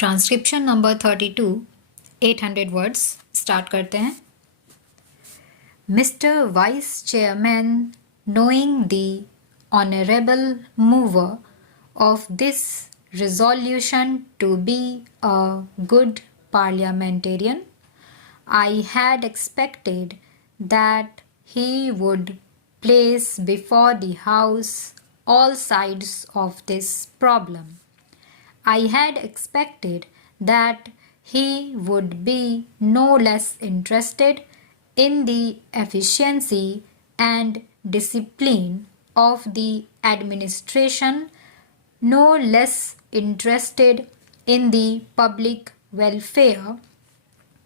Transcription number 32 800 words start करते हैं. Mr. Vice Chairman, knowing the honorable mover of this resolution to be a good parliamentarian, I had expected that he would place before the House all sides of this problem. I had expected that he would be no less interested in the efficiency and discipline of the administration, no less interested in the public welfare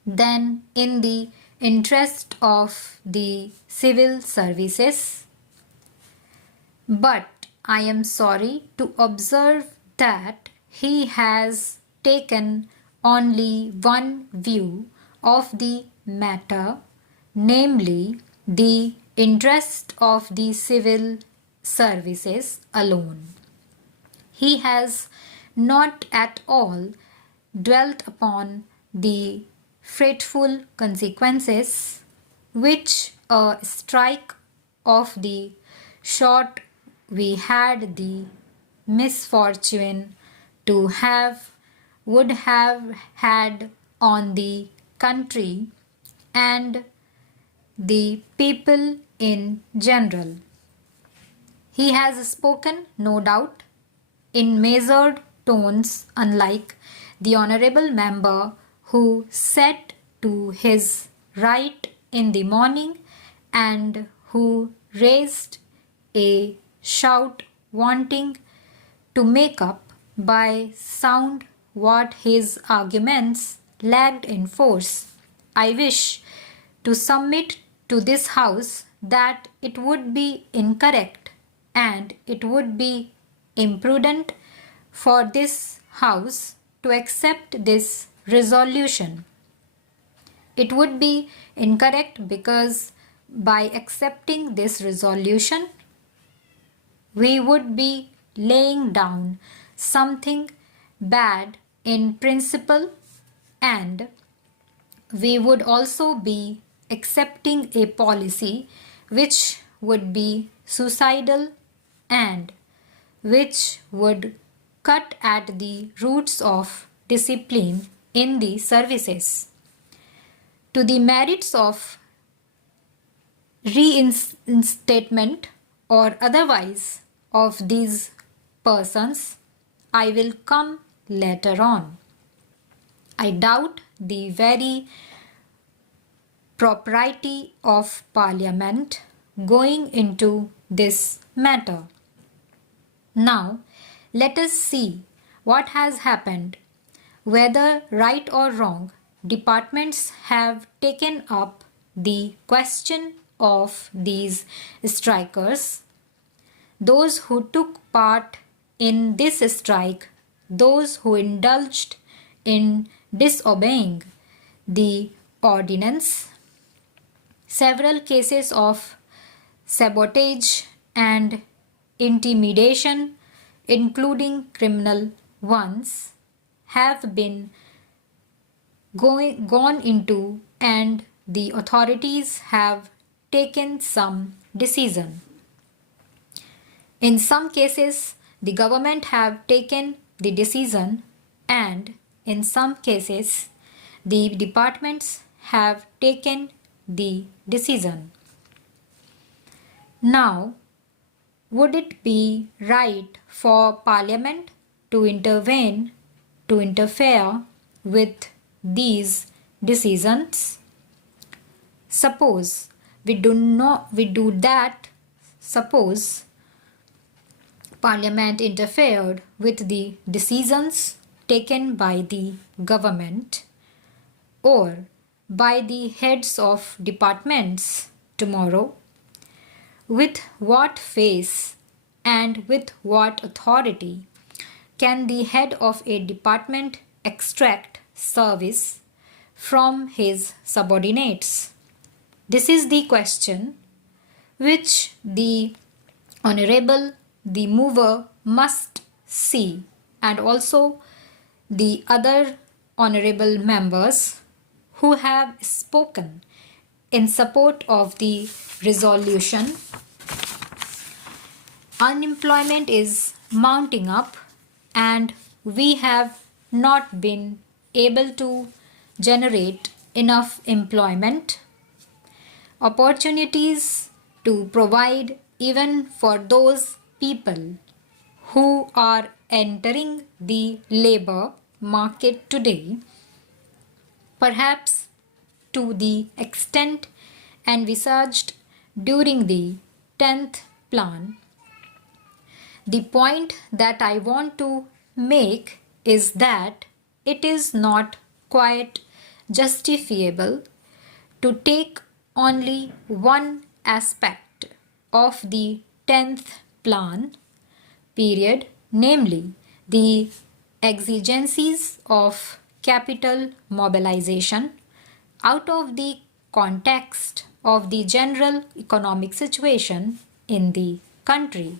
than in the interest of the civil services. But I am sorry to observe that he has taken only one view of the matter, namely the interest of the civil services alone. He has not at all dwelt upon the frightful consequences which a strike of the sort we had the misfortune to have would have had on the country and the people in general. He has spoken, no doubt, in measured tones, unlike the honorable member who sat to his right in the morning and who raised a shout wanting to make up by sound what his arguments lacked in force. I wish to submit to this House that it would be incorrect and it would be imprudent for this House to accept this resolution. It would be incorrect because by accepting this resolution, we would be laying down something bad in principle, and we would also be accepting a policy which would be suicidal and which would cut at the roots of discipline in the services. To the merits of reinstatement or otherwise of these persons, I will come later on. I doubt the very propriety of Parliament going into this matter. Now, let us see what has happened. Whether right or wrong, departments have taken up the question of these strikers. Those who took part in this strike, those who indulged in disobeying the ordinance, several cases of sabotage and intimidation, including criminal ones, have been gone into, and the authorities have taken some decision. In some cases, the government have taken the decision, and in some cases, the departments have taken the decision. Now, would it be right for Parliament to interfere with these decisions? Suppose suppose Parliament interfered with the decisions taken by the government or by the heads of departments tomorrow. With what face and with what authority can the head of a department extract service from his subordinates? This is the question which the Honorable the mover must see, and also the other honorable members who have spoken in support of the resolution. Unemployment is mounting up and we have not been able to generate enough employment opportunities to provide even for those people who are entering the labor market today, perhaps to the extent envisaged during the 10th plan. The point that I want to make is that it is not quite justifiable to take only one aspect of the 10th plan period, namely the exigencies of capital mobilization, out of the context of the general economic situation in the country.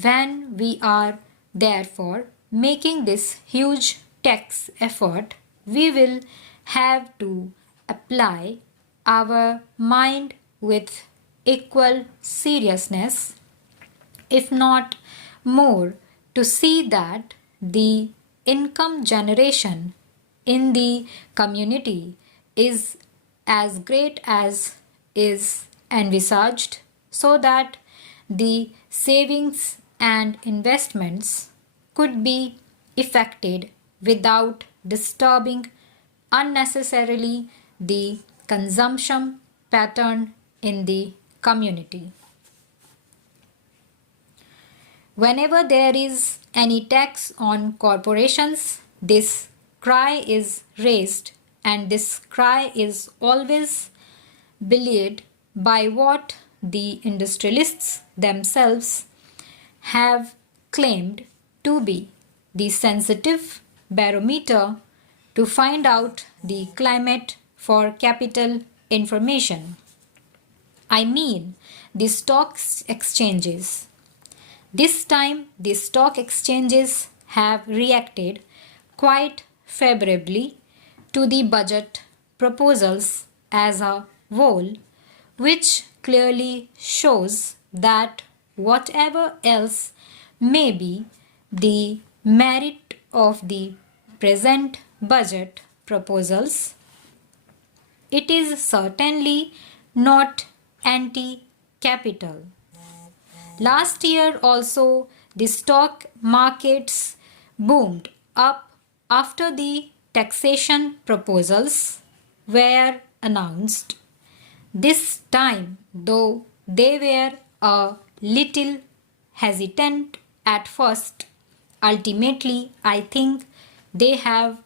When we are therefore making this huge tax effort, we will have to apply our mind with equal seriousness, if not more, to see that the income generation in the community is as great as is envisaged, so that the savings and investments could be effected without disturbing unnecessarily the consumption pattern in the community. Whenever there is any tax on corporations, this cry is raised, and this cry is always belied by what the industrialists themselves have claimed to be the sensitive barometer to find out the climate for capital information. I mean the stock exchanges. This time the stock exchanges have reacted quite favorably to the budget proposals as a whole, which clearly shows that whatever else may be the merit of the present budget proposals, it is certainly not anti-capital. Last year also the stock markets boomed up after the taxation proposals were announced. This time, though they were a little hesitant at first, ultimately I think they have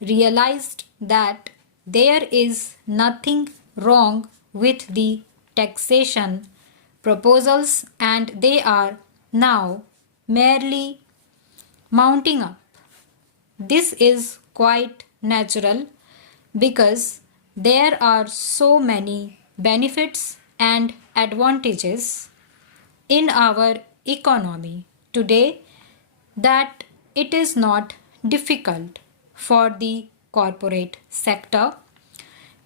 realized that there is nothing wrong with the taxation proposals and they are now merely mounting up. This is quite natural because there are so many benefits and advantages in our economy today that it is not difficult for the corporate sector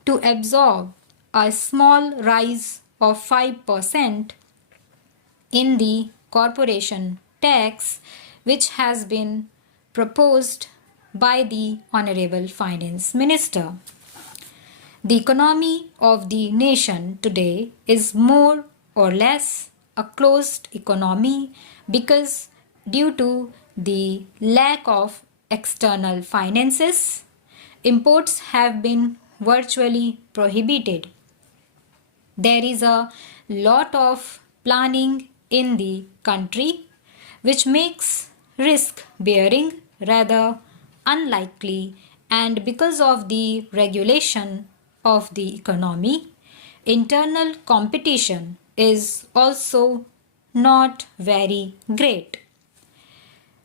to absorb a small rise of 5% in the corporation tax which has been proposed by the Honorable Finance Minister. The economy of the nation today is more or less a closed economy because due to the lack of external finances, imports have been virtually prohibited. There is a lot of planning in the country which makes risk bearing rather unlikely, and because of the regulation of the economy, internal competition is also not very great.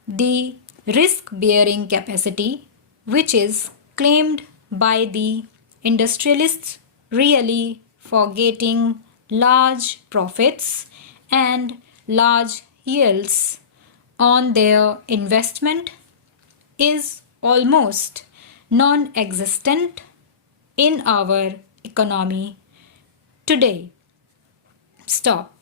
The risk bearing capacity which is claimed by the industrialists really for getting large profits and large yields on their investment is almost non-existent in our economy today. Stop.